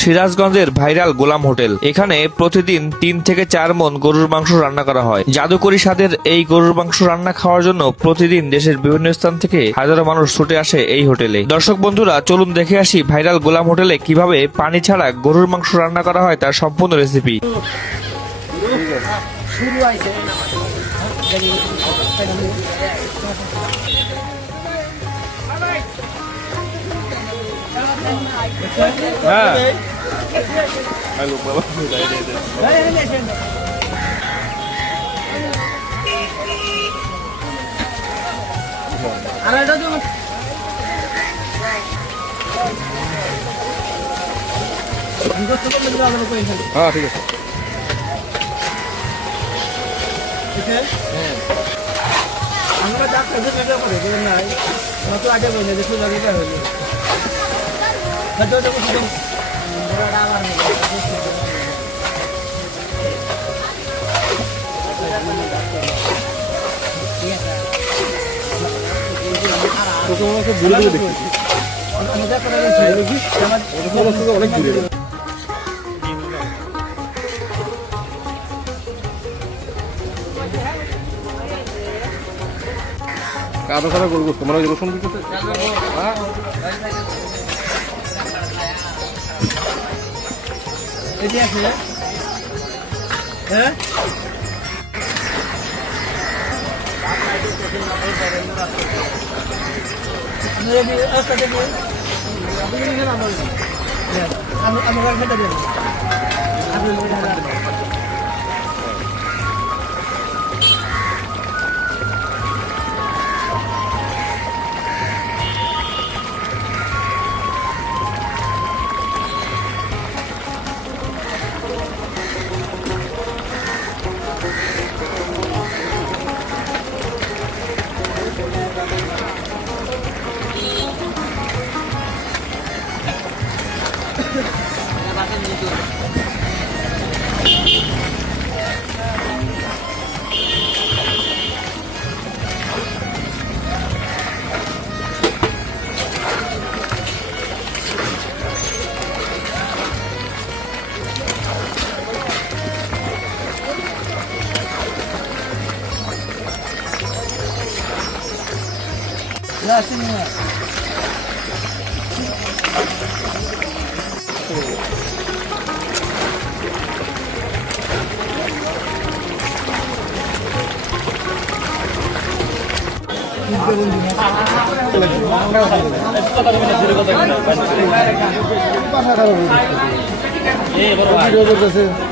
সিরাজগঞ্জের ভাইরাল গোলাম হোটেল। এখানে প্রতিদিন ৩ থেকে ৪ মণ গরুর মাংস রান্না করা হয়। জাদুকরি স্বাদের এই গরুর মাংস রান্না খাওয়ার জন্য প্রতিদিন দেশের বিভিন্ন স্থান থেকে হাজারো মানুষ ছুটে আসে এই হোটেলে। দর্শক বন্ধুরা, চলুন দেখে আসি ভাইরাল গোলাম হোটেলে কিভাবে পানি ছাড়া গরুর মাংস রান্না করা হয় তার সম্পূর্ণ রেসিপি। হ্যাঁ ঠিক আছে। আমরা যা কাজে বেটা করে বলেন নাই কত আগে বলে যে সুযোগ এটা হলো কত তো কিছু বড় আমার তো তোমাকে দূরে দূরে দেখছি আমি যা করে গেছি আমার অনেক দূরে। কাদা সারা করবো তোমার ওই রসুন দিতে হ্যাঁ কথা